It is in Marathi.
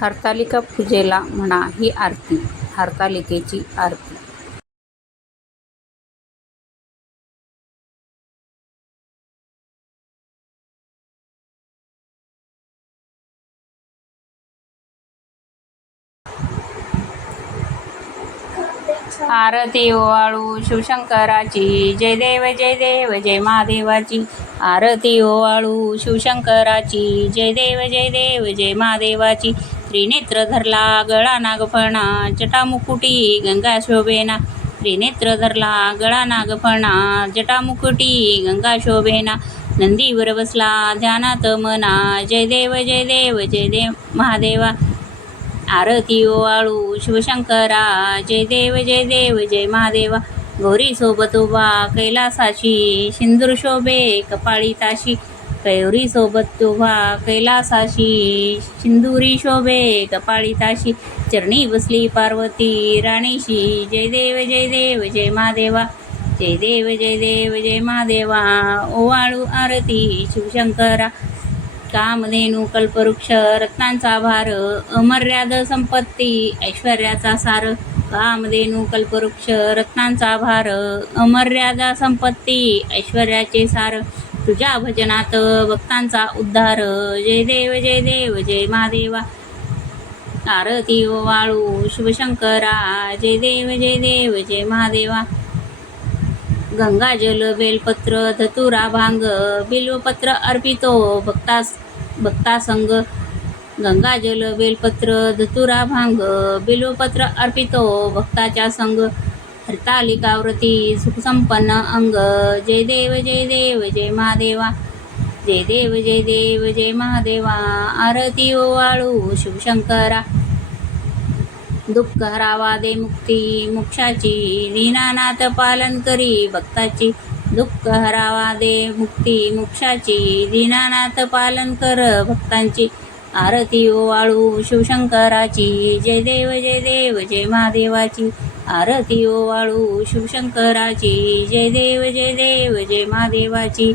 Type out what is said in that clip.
हरतालिका पूजेला म्हणा ही आरती, हरतालिकेची आरती. आरती ओवाळू शिवशंकराची, जय देव जय देव जय महादेवाची. आरती ओवाळू शिवशंकराची, जय देव जय देव जय महादेवाची. त्रिनेत्र धरला गळा नागफणा, जटामुकुटी गंगा शोभेना. त्रिनेत्र धरला गळा नागफणा, जटामुकुटी गंगा शोभेना. नंदीवर बसला ध्यानात मना, जय देव जय देव जय देव महादेवा. आरती ओवाळू शिवशंकरा, जय देव जय महादेवा. गौरी सोबत उभा कैलासाशी, सिंदूर शोभे कपाळी ताशी. गौरी सोबत उभा कैलासाशी, सिंदुरी शोभे कपाळी ताशी. चरणी बसली पार्वती राणीशी, जय देव जय महादेवा. जय देव जय महादेवा. ओवाळू आरती शिवशंकरा. कामधेनू कल्पवृक्ष रत्नांचा भार, अमर्याद संपत्ती ऐश्वर्याचा सार. कामधेनू कल्पवृक्ष रत्नांचा भार, अमर्याद संपत्ती ऐश्वर्याचे सार. तुझ्या भजनात भक्तांचा उद्धार, जय देव जय महादेवा. आरती ओवाळू शिवशंकरा, जय देव जय महादेवा. गंगाजल बेलपत्र धतुरा भांग, बिल्वपत्र अर्पितो भक्ता संग. गंगाजल बेलपत्र धतुरा भांग, बिल्वपत्र अर्पितो भक्ताच्या संग. हरतालिकाव्रती सुखसंपन्न अंग, जय देव जय महादेवा. जय देव जय महादेवा. आरती ओवाळू शिवशंकरा. दुःख हरावा दे मुक्ती मोक्षाची, दीनानाथ पालन करी भक्ताची. दुःख हरावा दे मुक्ती मोक्षाची, दीनानाथ पालन कर भक्तांची. आरती ओवाळू शिवशंकराची, जय देव जय महादेवाची. आरती ओवाळू शिवशंकराची, जय देव जय महादेवाची.